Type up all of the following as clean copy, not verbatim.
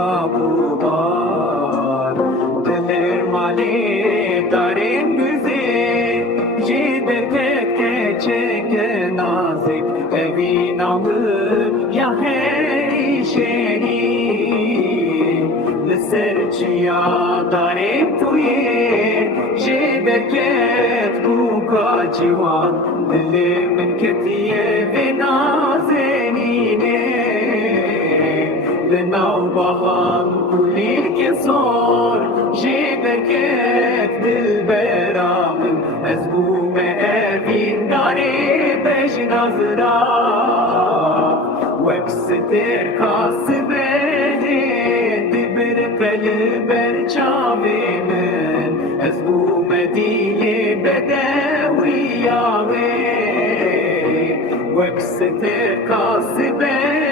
kabubar Dilir mali darin güzel Jide teke çeke nazik Evin amı ya her işeni Serçiya darim tuye Jide ket bu kaçıvan Dilimin ketiye ve nazenine لنوبهم كل كسور جبركت بالبرامن أزبوم أبين داري بش نظرا وكستر كاسبني دبر قلبر شامن أزبوم ديلي بدوي ياوي وكستر كاسبني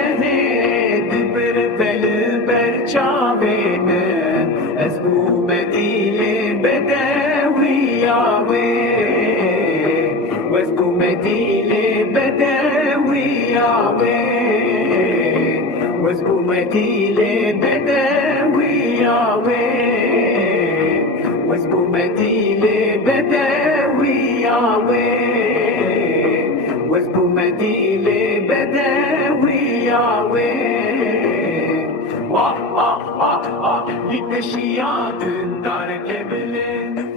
Çavenen ez bu medile bedevi yawe ez bu medile bedevi yawe ez bu medile bedevi yawe ez bu medile bedevi yawe ez bu medile bedevi yawe Yine şiya dündar kebile